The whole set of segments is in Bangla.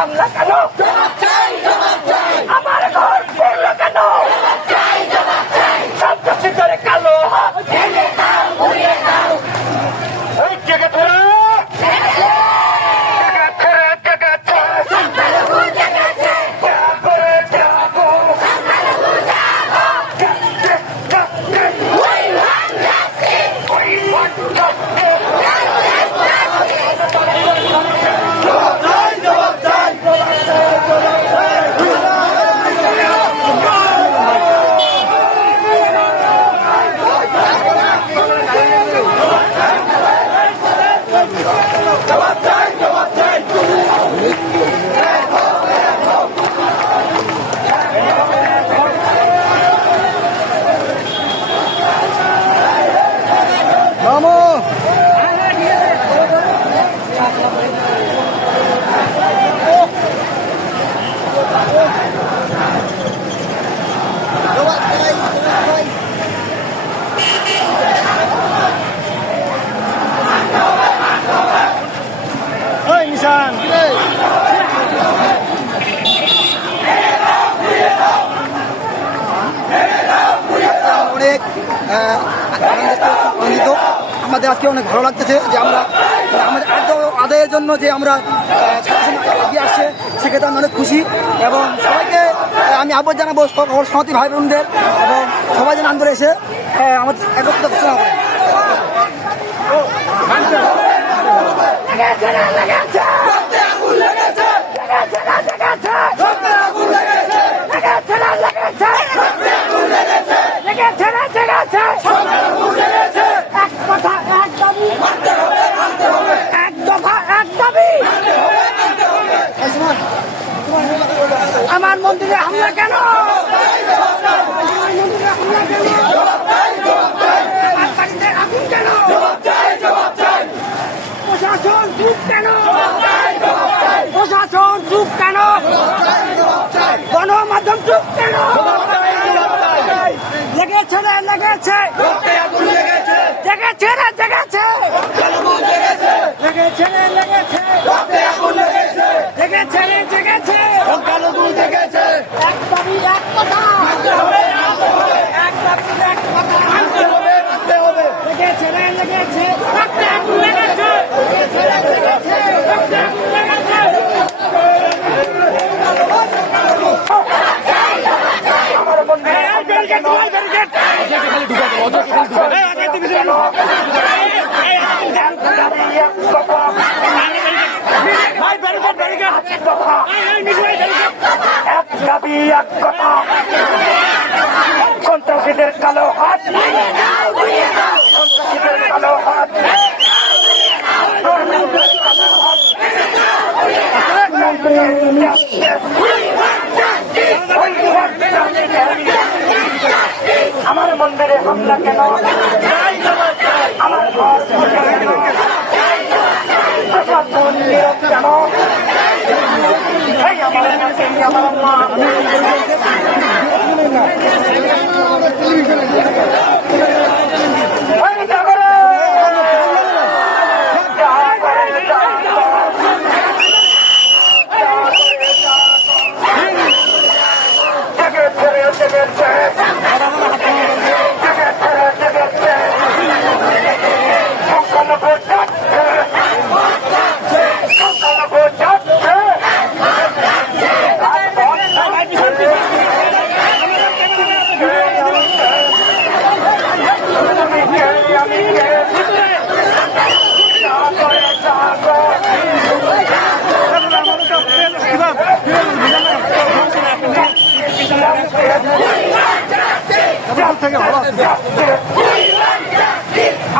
হামলা কেন? আমার ঘর পড়ল কেন? সন্ত্রাসী করে কালো হাত ওই জেগে ধরে অনেক আনন্দিত। আমাদের আজকে অনেক ভালো লাগতেছে যে আমরা আমাদের আদায়ের জন্য যে আমরা এগিয়ে আসছে সেক্ষেত্রে আমি অনেক খুশি এবং সবাইকে আমি আহ্বান জানাবো সহমতি ভাই বোনদের এবং সবাই যেন আন্দোলনে এসে আমাদের একত্রিত ঘোষণা করে। আমার মন্দিরে হামলা কেন? আগুন কেন? প্রশাসন চুপ কেন? প্রশাসন চুপ কেন? গণমাধ্যম চুপ কেন? লেগেছে রে লেগেছে লেগেছে রে লেগেছে লেগেছে রে লেগেছে লেগেছে রে লেগেছে এক দাবি এক কথা এক দাবি এক কথা লেগেছে রে লেগেছে লেগেছে রে লেগেছে আমার বন্ধু সন্ত্রাসীদের কালো হাত সন্ত্রাসীদের কালো হাত আমার মন্দিরে হামলা কেন? আমার ঘর কেন? আমার মা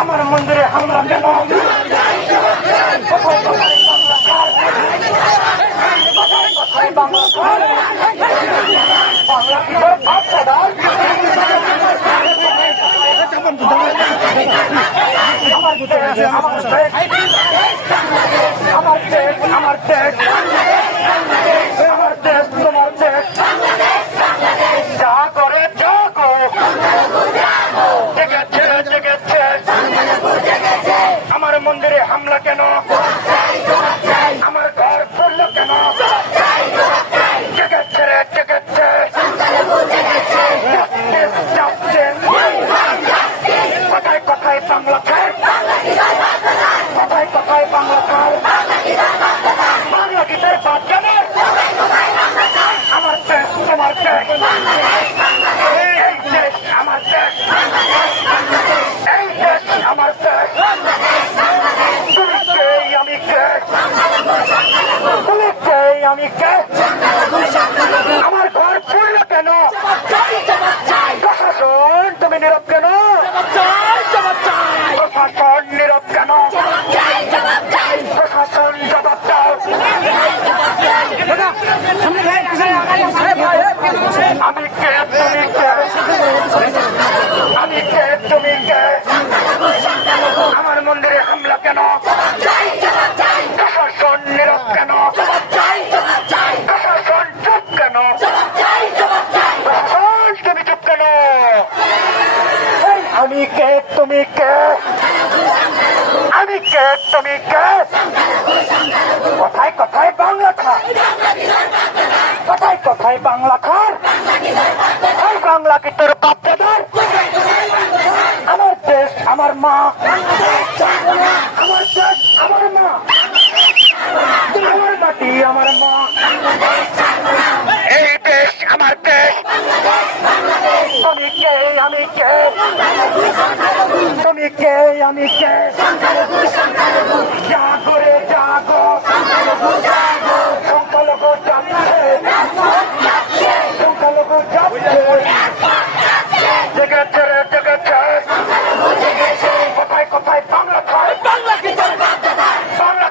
আমার মন্দিরে হামলা কেন? আমার দেশ তোমার দেশ যা করে আমার মন্দিরে হামলা কেন? আমার ঘর পড়ল কেন? আমি কে? আমার ঘর পড়ল কেন? প্রশাসন তুমি নীরব কেন? প্রশাসন নীরব কেন? প্রশাসন জবাব দাও। আমি কে? তুমি কে? আমি কে? তুমি কে? আমার মন্দিরে হামলা কেন? প্রশাসন নীরব কেন? প্রশাসন চুপ কেন? প্রশাসন তুমি চুপ কেন? আমি কে? তুমি কে? আমি কে? তুমি কে? কথায় কথায় বাংলা খার, কথায় কথায় বাংলা খার। ওই বাংলা কি তোর বাপ দাদার? আমার দেশ আমার মা, আমার দেশ আমার মা, আমার মাটি আমার মা, এই দেশ আমার দেশ। তুমি কে? আমি কে? তুমি কে? আমি কে? জাগো রে জাগো, সংখ্যালঘু যাচ্ছে, সংখ্যালঘু যাচ্ছে, জেগেছে রে জেগেছে। কোথায় কোথায় বাংলা খায়? বাংলা কি তোর বাপ দাদার? আমরা